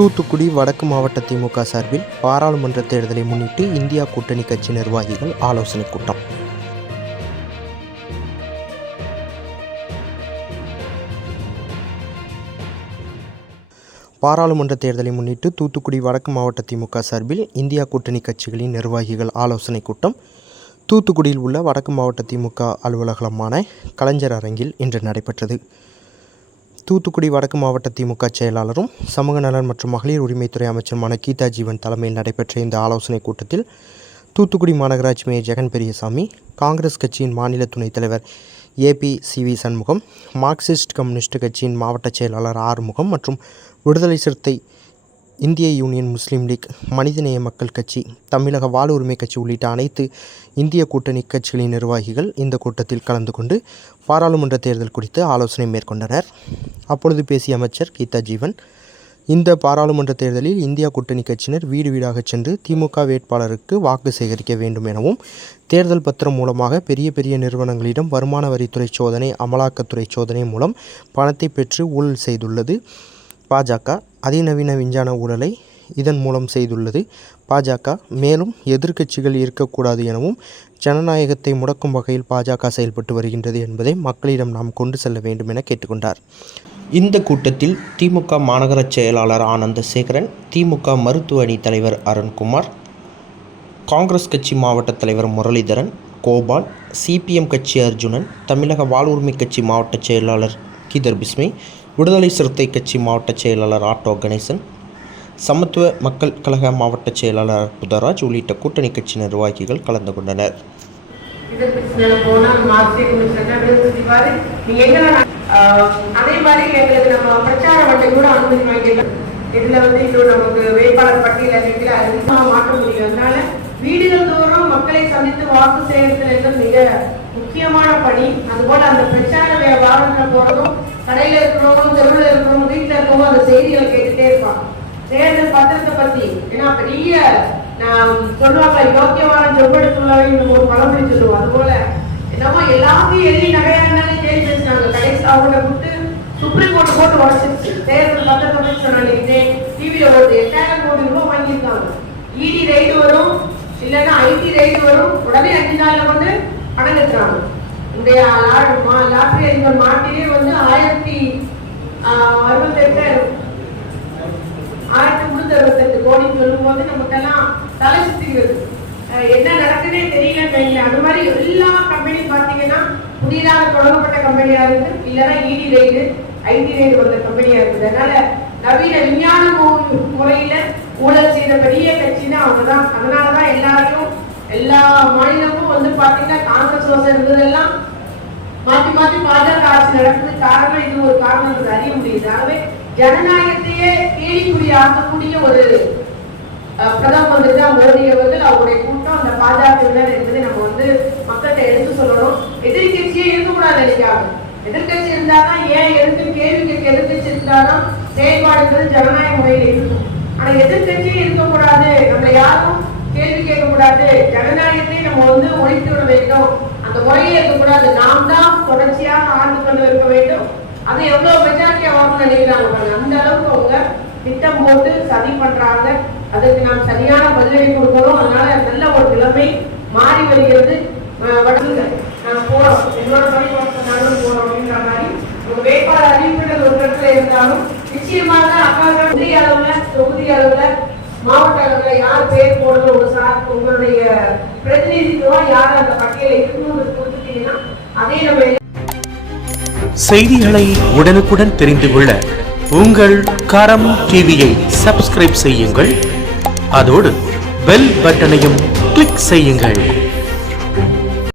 தூத்துக்குடி வடக்கு மாவட்ட திமுக சார்பில் பாராளுமன்ற தேர்தலை முன்னிட்டு இந்தியா கூட்டணி கட்சி நிர்வாகிகள் ஆலோசனை கூட்டம். பாராளுமன்ற தேர்தலை முன்னிட்டு தூத்துக்குடி வடக்கு மாவட்ட திமுக சார்பில் இந்தியா கூட்டணி கட்சிகளின் நிர்வாகிகள் ஆலோசனை கூட்டம். தூத்துக்குடியில் உள்ள வடக்கு மாவட்ட திமுக அலுவலகமான கலைஞர் அரங்கில் இன்று நடைபெற்றது. தூத்துக்குடி வடக்கு மாவட்ட திமுக செயலாளரும் சமூக நலன் மற்றும் மகளிர் உரிமைத்துறை அமைச்சருமான கீதா ஜீவன் தலைமையில் நடைபெற்ற இந்த ஆலோசனைக் கூட்டத்தில் தூத்துக்குடி மாநகராட்சி மேயர் ஜெகன் பெரியசாமி காங்கிரஸ் கட்சியின் மாநில துணைத் தலைவர் AP CV Shanmugam Marxist communist கட்சியின் மாவட்ட செயலாளர் ஆறுமுகம் மற்றும் விடுதலை சிறுத்தை இந்திய யூனியன் முஸ்லீம் லீக் மனிதநேய மக்கள் கட்சி தமிழக வாழ்வுரிமை கட்சி உள்ளிட்ட அனைத்து இந்திய கூட்டணி கட்சிகளின் நிர்வாகிகள் இந்த கூட்டத்தில் கலந்து கொண்டு பாராளுமன்ற தேர்தல் குறித்து ஆலோசனை மேற்கொண்டனர். அப்பொழுது பேசிய அமைச்சர் கீதா ஜீவன் இந்த பாராளுமன்ற தேர்தலில் இந்தியா கூட்டணி கட்சியினர் வீடு வீடாக சென்று திமுக வேட்பாளருக்கு வாக்கு சேகரிக்க வேண்டும் எனவும் தேர்தல் பத்திரம் மூலமாக பெரிய பெரிய நிறுவனங்களிடம் வருமான வரித்துறை சோதனை அமலாக்கத்துறை சோதனை மூலம் பணத்தை பெற்று ஊழல் செய்துள்ளது. பாஜக அதிநவீன விஞ்ஞான ஊழலை இதன் மூலம் செய்துள்ளது. பாஜக மேலும் எதிர்க்கட்சிகள் இருக்கக்கூடாது எனவும் ஜனநாயகத்தை முடக்கும் வகையில் பாஜக செயல்பட்டு வருகின்றது என்பதை மக்களிடம் நாம் கொண்டு செல்ல வேண்டும் என கேட்டுக்கொண்டார். இந்த கூட்டத்தில் திமுக மாநகர செயலாளர் ஆனந்த சேகரன் திமுக மருத்துவ அணி தலைவர் அருண்குமார் காங்கிரஸ் கட்சி மாவட்ட தலைவர் முரளிதரன் கோபால் சிபிஎம் கட்சி அர்ஜுனன் தமிழக வாழ்வுரிமை கட்சி மாவட்ட செயலாளர் கீதர் பிஸ்மி விடுதலை சிறுத்தை கட்சி மாவட்ட செயலாளர் ஆட்டோ கணேசன் சமத்துவ மக்கள் கழக மாவட்ட செயலாளர் புதராஜ் உள்ளிட்ட கூட்டணி கட்சி நிர்வாகிகள் கலந்து கொண்டனர். அதே மாதிரி எங்களுக்கு நம்ம பிரச்சார வட்டை கூட அனுமதி வாங்கிக்கலாம் இதுல வந்து இன்னும் நமக்கு வேட்பாளர் பட்டியல அறிவிக்கல. அறிவிக்கா மாற்ற முடியும். அதனால வீடுகள் தோறும் மக்களை சந்தித்து வாக்கு சேகரித்தல் மிக முக்கியமான பணி. அதுபோல அந்த பிரச்சார வே- வாகனத்துல போறதும் கடையில இருக்கிறவங்க தெருவில் இருக்கிறவங்க வீட்டுல இருக்கிறவங்க அந்த செய்திகளை கேட்டுட்டே இருப்பாங்க. தேர்தல் பத்திரத்தை பத்தி ஏன்னா பெரிய நான் சொல்லுவாங்க யோக்கியமான செவ்வெடுத்துள்ளவை ஒரு பழமொழி சொல்லுவோம். அதுபோல என்னமோ எல்லாத்தையும் எழுதி நகையா இருந்தாலும் தேடி பேசினாங்க. கடைசி அவங்கள விட்டு சுப்ரீம் கோர்ட் போட்டு உடச்சிருச்சு. தேர்தல் பத்திரத்தை பத்தி சொன்னாங்க டிவியில ஒரு எட்டாயிரம் கோடி ரூபாய் வாங்கியிருக்காங்க. இடி ரைடு வரும். இல்லைன்னா ஐடி ரைடு வரும். உடனே அஞ்சு நாள்ல வந்து பணம் கட்டுறாங்க இந்த லாட்டரி அதிபர் மாட்டிலே வந்து ஆயிரத்தி ஆஹ், அறுபத்தெட்டு ஆயிரத்தி முன்னூத்தி அறுபத்தெட்டு கோடி சொல்லும் போது நமக்கெல்லாம் தலை சுத்திக்கிறது. என்ன நடக்குதே தெரியல தெரியல. அந்த மாதிரி எல்லா கம்பெனி பாத்தீங்கன்னா புதிதாக தொடங்கப்பட்ட கம்பெனியா இருக்கு? இல்லைன்னா இடி ரைடு ஐடி ரைடு வந்த கம்பெனியா இருக்குது அதனால நவீன விஞ்ஞான முறையில ஊழல் செய்த பெரிய கட்சின்னா அவங்கதான். அதனாலதான் எல்லாரையும் எல்லா மாநிலமும் வந்து பாத்தீங்கன்னா காங்கிரஸ் வசம் இருந்ததெல்லாம் மாத்தி மாத்தி பாஜக ஆட்சி நடக்குது. காரணம் இது ஒரு காரணம் என்று அறிய முடியுது. ஆகவே ஜனநாயகத்தையே கேள்விக்குறி ஆக்கக்கூடிய ஒரு பிரதம மந்திரி தான் மோடி அவர்கள். அவருடைய கூட்டம் அந்த பாஜகவினர் என்பதை நம்ம வந்து மக்கள்கிட்ட எடுத்து சொல்லணும். எதிர்கட்சியே இருக்கக்கூடாது நினைக்காது எதிர்கட்சி இருந்தாதான் ஏன் எதிர்த்து கேள்வி கேட்க எதிர்கட்சி இருந்தாதான் செயல்பாடுகள் ஜனநாயக முறையில் இருக்கும். ஆனா எதிர்கட்சி கேள்வி ஜனநாயகத்தை நம்ம வந்து ஒழித்து விட வேண்டும். அந்த முறையே இருக்கக்கூடாது. நாம் தான் தொடர்ச்சியாக ஆண்டு கொண்டு இருக்க வேண்டும். அது எவ்வளவு மெஜாரிட்டியா வரணும்னு நினைக்கிறாங்க பாருங்க. அந்த அளவுக்கு அவங்க திட்டம் போட்டு சதி பண்றாங்க. அதுக்கு நாம் சரியான பதிலடி கொடுக்கணும். அதனால நல்ல ஒரு நிலைமை மாறி வருகிறது. அஹ் வடக்குல போறோம். என்னோட பரிமாற்ற போறோம் அப்படின்ற மாதிரி. உங்க வேட்பாளர் அறிவிப்புகள் ஒரு இடத்துல இருந்தாலும் நிச்சயமாக அக்காக்கள் ஒன்றிய அளவுல தொகுதி அளவுல மாவட்ட அளவில் யார் பேர் போடணும் உங்க சார் உங்களுடைய பிரதிநிதித்துவம் யார் அந்த பட்டியலில் இருக்கணும்னு கொடுத்துட்டீங்கன்னா அதே நம்ம செய்திகளை உடனுக்குடன் தெரிந்து கொள்ள உங்கள் கரம் டிவியை சப்ஸ்கிரைப் செய்யுங்கள். அதோடு பெல் பட்டனையும் கிளிக் செய்யுங்கள்.